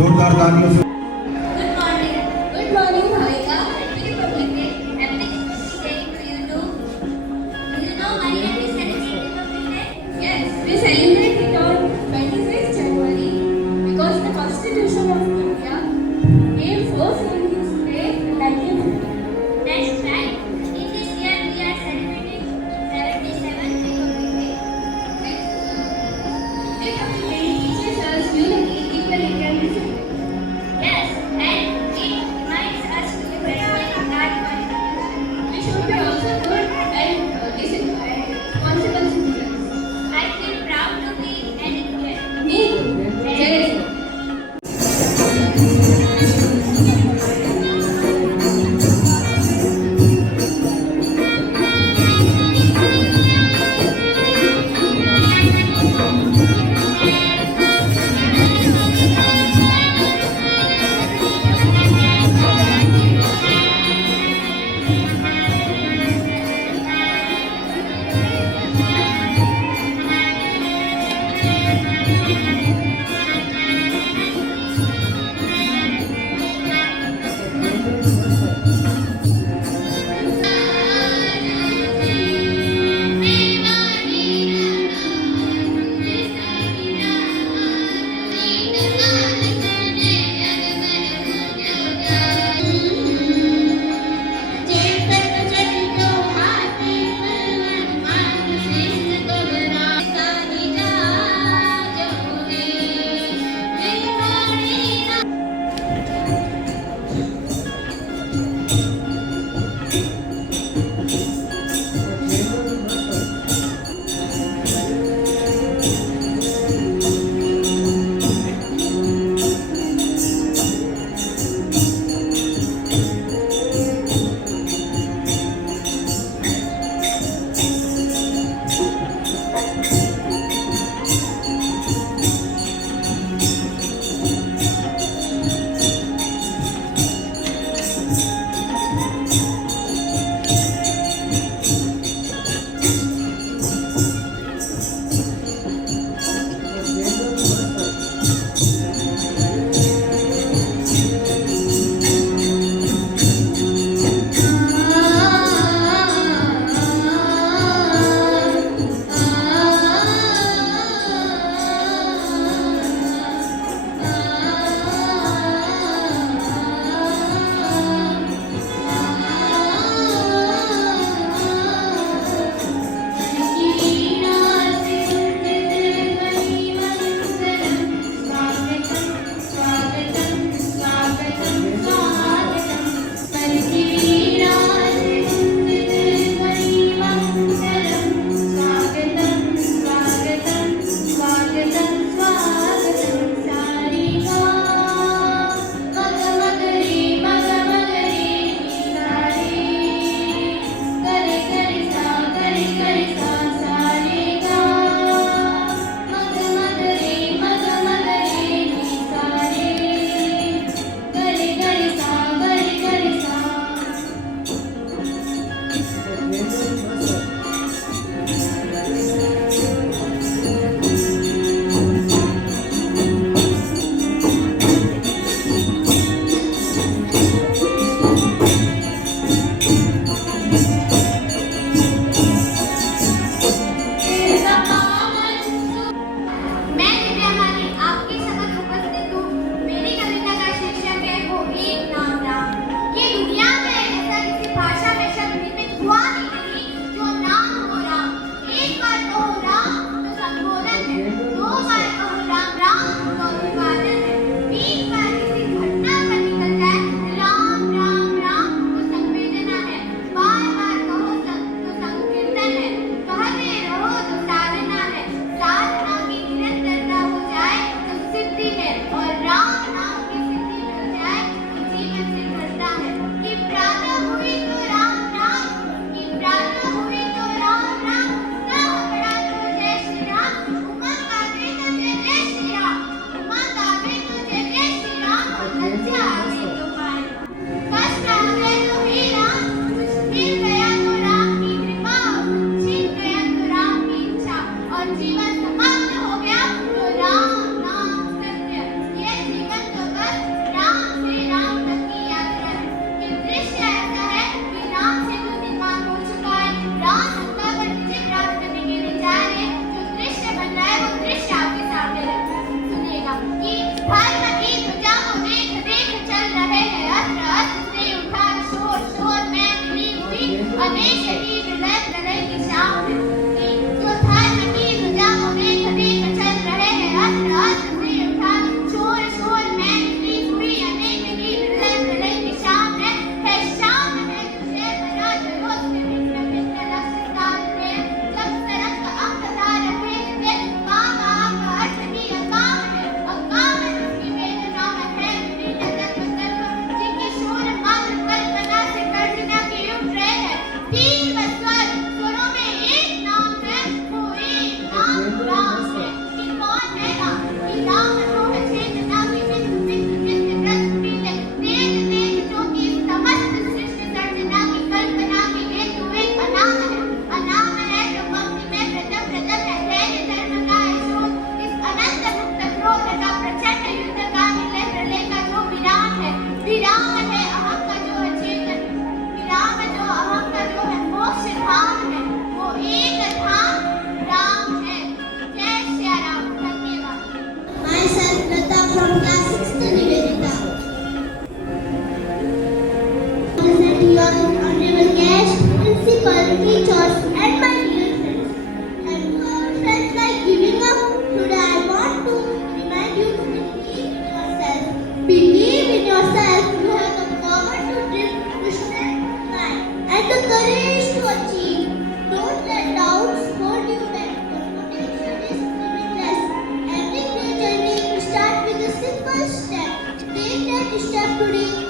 जोरदार तालियों से Good morning, Bhavika. Very public day. Everything day to you too. Do you know why we celebrate Republic Day? Yes, we celebrate it on 26th January because the Constitution of India came first released today in 1950. That's right. In this year we are celebrating 77th Republic Day. Republic Day teaches us unity, equality and discipline.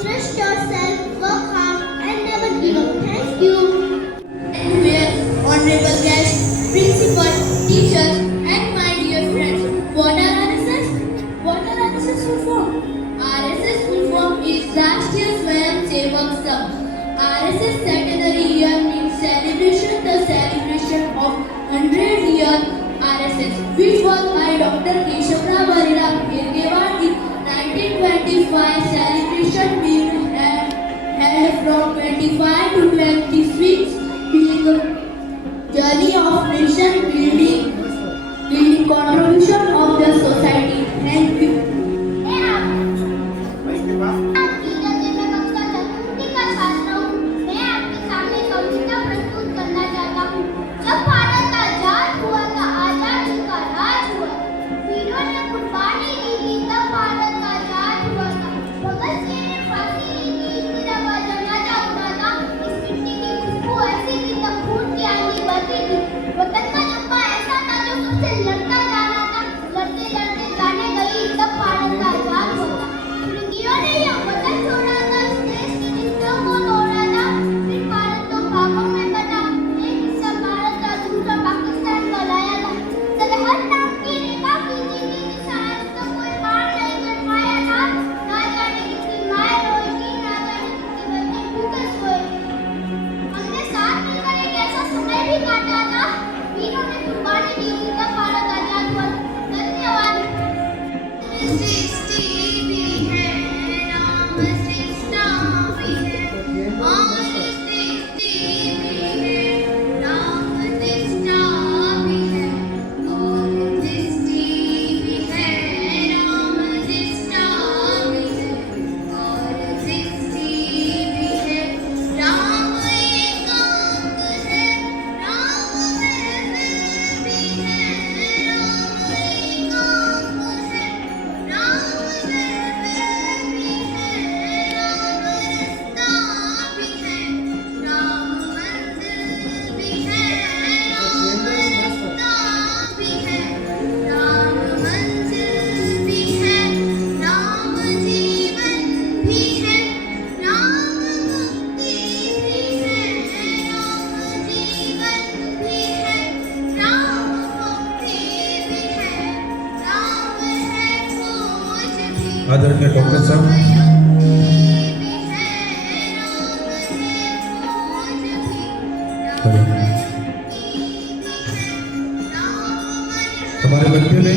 trust yourself, work hard, and never give up. Thank you. Honorable guests, principal, teachers, and my dear friends. What are RSS? What are RSS full form? RSS full form is Rashtriya Swayamsevak Sangh. RSS centenary year means the celebration of 100 year RSS, which was by Dr. Keshavrao Bharirao Kirkewar in 1925. Celebration being held from 25 to 26, being a journey of nation building contribution of the society. Thank you. आपकी नज़र में कक्षा चतुर्थी का छात्र हूँ। मैं आपके सामने कविता प्रस्तुत करना चाहता हूँ। जब भारत आजाद हुआ था, आजादी का राज हुआ, वीरों ने कुर्बानी दी थी, तब भारत आजाद हुआ था। भगत सिंह ने फांसी ली थी, इंदिरा का जनाजा उठा था। इस मिट्टी की खुशबू ऐसी थी, तब खून की आंधी बहती थी। वतन का जज्बा ऐसा था जो सबसे लड़ता जाना था। लड़ते लड़ते जाने गई, तब भारत आजाद हुआ था। फिरंगियों ने यह वतन छोड़ा था, इस देश की नीतियों को तोड़ा था। फिर भारत तो भागों में बटा, एक हिस्सा भारत का, दूसरा पाकिस्तान का लाया था। सरहद नाम की रेखा खींची थी, जिसे आज तक कोई पार नहीं कर पाया था। ना जाने कितनी माएं रोई थी, ना जाने कितने बच्चे भूखे सोए थे। हमने साथ मिलकर एक ऐसा समय भी काटा था, वीरों ने कुर्बानी दी थी, तब भारत आजाद हुआ था। धन्यवाद। सृष्टि भी है, राम सृष्टा भी है, और सृष्टि भी है, राम सृष्टा भी है, और सृष्टि भी है, राम सृष्टा भी है, और सृष्टि भी है। राम एकांत है, राम में भी है, राम एकांत है, राम में भी है, राम रास्ता भी है, राम मंदिर भी है, राम रास्ता भी है, राम मंजिल भी है, राम जीवन भी है, राम मुक्ति भी है, राम जीवन भी है, राम मुक्ति भी है, राम है खोज भी, आदरणीय डॉक्टर साहब, राम युक्ति भी है, राम है खोज भी, राम युक्ति भी है, राम मन हमारे बच्चे ने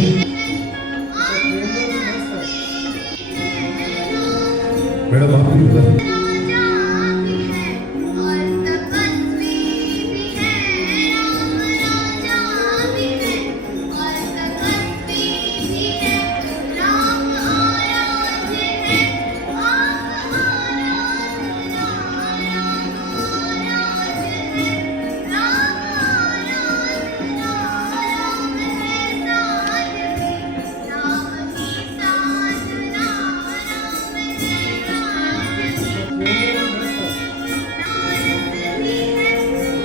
मैडम आपकी उधर राजा भी है और तपस्वी भी है, राम राजा भी है और तपस्वी भी है, राम आराध्य है, आप आराधना, राम आराध्य है, राम आराधना, राम है साथ भी, राम की साधना, राम है राज भी, नारद भी है,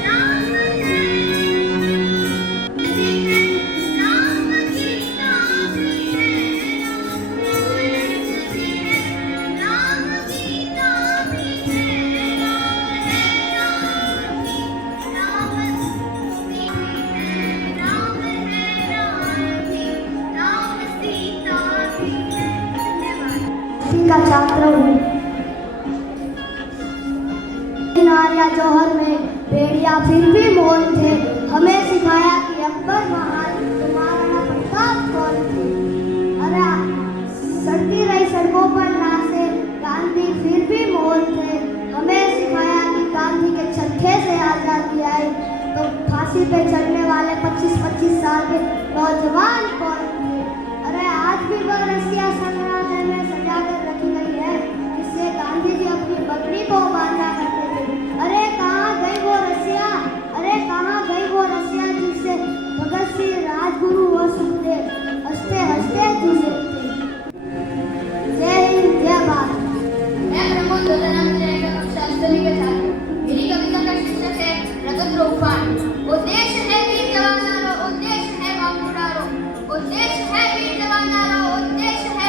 राम है भी है, राम गीता भी है, राम गोरख भी है, राम गीता भी है, राम है राम भी, राम भी है, राम है राम भी, राम सीता भी है। धन्यवाद। का छात्र हूँ। नारिया जौहर में भेड़िया फिर भी मौन थे, हमें सिखाया कि अकबर महान महाराणा प्रताप कौन थे। अरे सड़ती रही सड़कों पर लाशे, गांधी फिर भी मौन थे, हमें सिखाया कि गांधी के चरखे से आजादी आई। तो फांसी पे चढ़ने वाले 25-25 साल के नौजवान कौन थे। अरे आज भी वह रसिया संग्रहालय में सजा कर रखी गई है, जिससे गांधी जी अपनी बकरी को बांधा करते थे। अरे कहाँ गई वो रसिया, अरे कहाँ गई वो रसिया जिससे भगत सिंह राजगुरु व सुखदेव हंसते हंसते जूझे थे। जय हिंद, जय भारत। मैं प्रमोद दत्ताराम जयका कक्षा 8वीं का छात्र हूँ। मेरी कविता का शीर्षक है रगत रोफान। वो देश है वीर जवानारो, वो देश है बामुडारो, वो देश है वीर जवानारो, वो देश है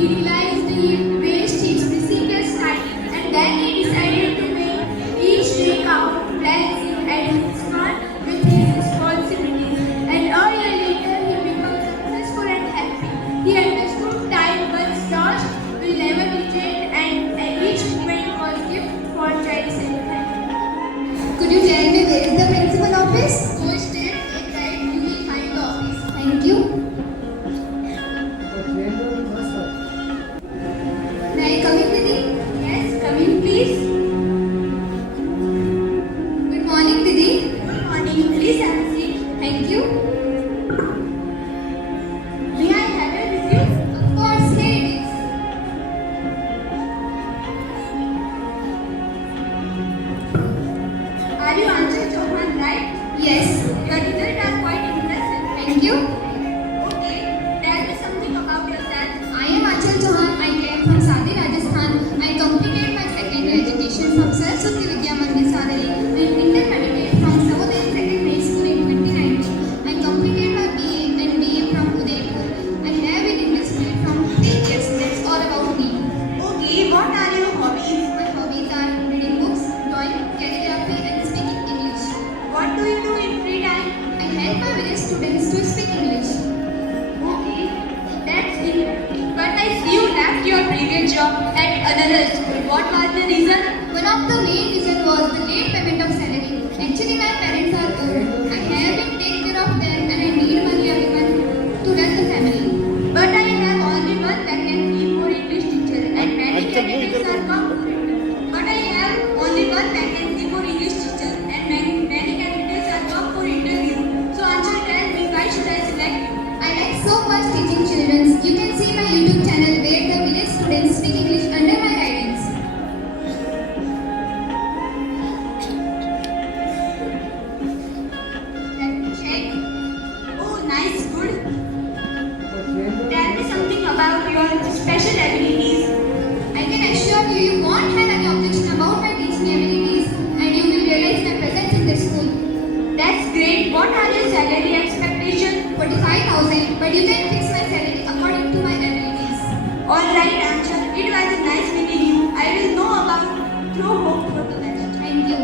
he realized the waste his precious time, and then he decided to make each day count, balancing and smart with his responsibilities. And a year later, he became successful and happy. He understood time once lost will never be gained, and each moment was gift for child self-help. Could you tell me where is the principal office? Go straight, take right, you will find the office. Thank you. May I come in, Didi? Yes, come in please. Good morning, Didi. Good morning, please have a seat. Thank you. May I have a review? Of course, here it is. Are you Anshul Chauhan, right? Yes. Your results are quite impressive. Thank you. Okay, tell me something about yourself. I am Achal Chauhan. I came from Sadi, Rajasthan. I completed my secondary education from Saraswati Vidya Mandir, Sadali, and intermediate from Savodaya Secondary School in 2019. I completed my BA and BA from Udaipur. I have been in this field from 3 years. That's all about me. Okay, what are your hobbies? My hobbies are reading books, drawing, calligraphy, and speaking English. What do you do in free time? I help my village students to speak English. Okay, that's it. But I see you left your previous job at another school. What was the reason? One of the main reason was the late payment of salary. Actually, my parents are old. I have been taking care of them and I need money every month to run the family. But I have only one vacancy for English teacher and many candidates are come for it. But I have only one vacancy for English teacher and many candidates are come for interview. So Anshul, tell me, why should I select you? I like so much teaching children. You can see my YouTube channel where the village students speak English under my guidance. Let me check. Oh, nice, good. Tell me something about your special abilities. I can assure you, you won't have any objection about my teaching abilities and you will realize my presence in the school. That's great. What are your salary expectations? 45,000, but you can fix my salary according to my abilities. Alright, Anshul. It was nice meeting you. I will know about through hope for the next. Thank you.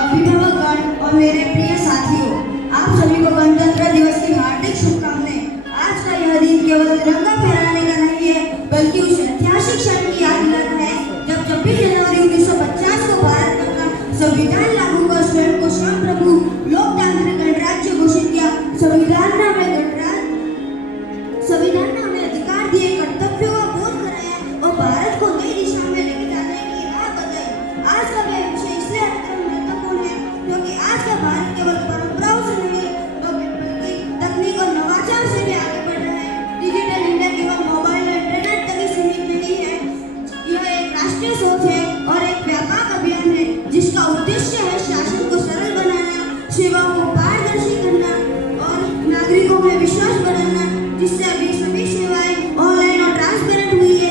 अभिभावकगण और मेरे प्रिय साथियों, आप सभी को गणतंत्र दिवस तिरंगा फहराने का नहीं है, बल्कि उस ऐतिहासिक क्षण की याद दिलाना है जब 26 जनवरी 1950 को भारत अपना संविधान लागू कर स्वयं को स्वयं प्रभु लोकतांत्रिक गणराज्य घोषित किया। संविधान ने हमें अधिकार दिए, कर्तव्यों का बोध कराया और भारत को नई दिशा में लेके जाने की राह बताई। आज का यह विषय इसलिए अत्यंत महत्वपूर्ण है क्योंकि आज का भारत केवल परंपराओं से नहीं बल्कि तकनीक और नवाचार से भी आगे बढ़ रहा है। डिजिटल इंडिया केवल मोबाइल और इंटरनेट तक ही सीमित नहीं है, यह एक राष्ट्रीय सोच है और एक व्यापक अभियान है जिसका उद्देश्य है शासन को सरल बनाना, सेवाओं को पारदर्शी करना और नागरिकों में विश्वास बढ़ाना, जिससे अभी सभी सेवाएं ऑनलाइन और ट्रांसपेरेंट हुई है।